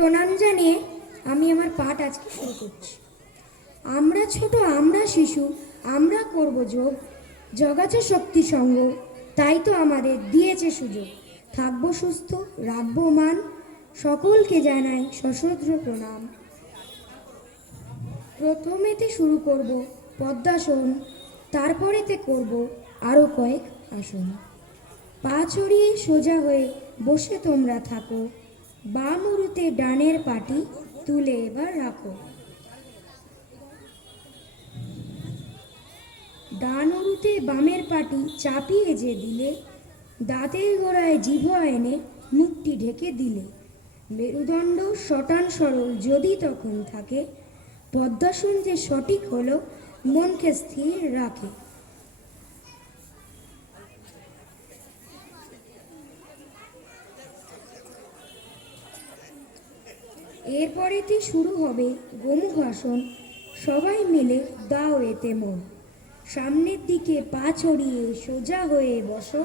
প্রণাম জানিয়ে আমি আমার পাঠ আজকে শুরু করছি। আমরা ছোট, আমরা শিশু, আমরা করব যোগ, জগাছে শক্তি সঙ্গ, তাই তো আমাদের দিয়েছে সুযোগ। থাকবো সুস্থ, রাখবো মান, সকলকে জানাই সশ্রদ্ধ প্রণাম। প্রথমেতে শুরু করব পদ্মাসন, তারপরেতে করব আরও কয়েক আসন। পা ছড়িয়ে সোজা হয়ে বসে তোমরা থাকো, বাম উরুতে ডানের পাটি তুলে এবার রাখো। ডান উরুতে বামের পাটি চাপিয়ে যে দিলে, দাঁতের গোড়ায় জিভা এনে মুখটি ঢেকে দিলে, মেরুদণ্ড শটান সরল যদি তখন থাকে, পদ্মাসন যে সঠিক হলো মনকে স্থির রাখে। এরপরেতে শুরু হবে গোমুখাসন। সবাই মিলে দাও এতে মন, সামনের দিকে পা ছড়িয়ে সোজা হয়ে বসো।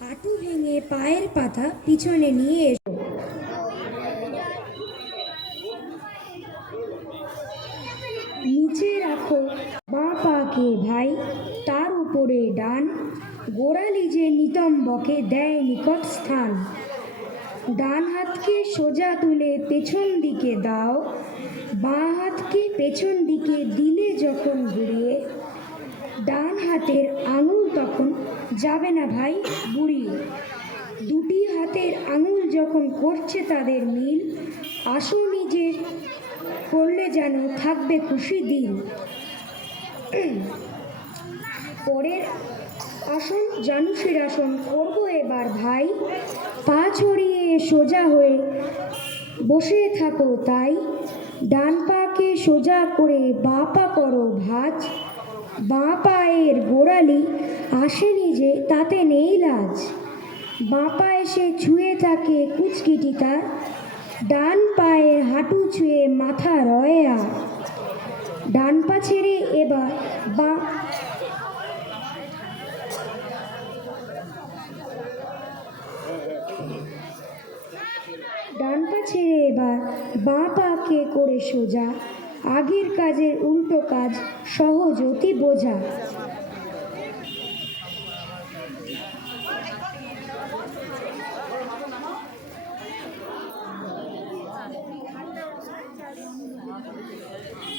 হাঁটু ভেঙে পায়ের পাতা পিছনে নিয়ে এসো। নিচে রাখো বাঁ পাকে ভাই, তার উপরে ডান, গোড়ালি যে নিতম্বকে দেয় নিকট স্থান। ডান হাতকে সোজা তুলে পেছন দিকে দাও, বাঁ হাতকে পেছন দিকে দিলে যখন ঘুরিয়ে, ডান হাতের আঙুল তখন যাবে না ভাই বুড়িয়ে। দুটি হাতের আঙুল যখন করছে তাদের মিল, আসো নিজের করলে যেন থাকবে খুশি দিন। পরের আসন জানুষীর আসন করবো এবার ভাই, পা ছড়িয়ে সোজা হয়ে বসে থাকো তাই, ডান পাকে সোজা করে বাঁ পা করো ভাঁজ, বাঁ পায়ের গোড়ালি আসে নিজে তাতে নেই লাজ, বাঁ পা এসে ছুঁয়ে থাকে কুচকিটি তার, ডান পায়ের হাঁটু ছুঁয়ে মাথা রয়ে আর। ডান পা ছেড়ে এবার বাঁ বাঁ পাকে করে সোজা, আগের কাজের উল্টো কাজ সহজ অতি বোঝা।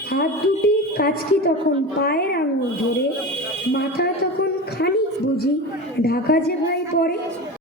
হাত দুটি কাচকি তখন পায়ের আঙুল ধরে, মাথা তখন খানিক বুঝি ঢাকা যে ভাই পরে।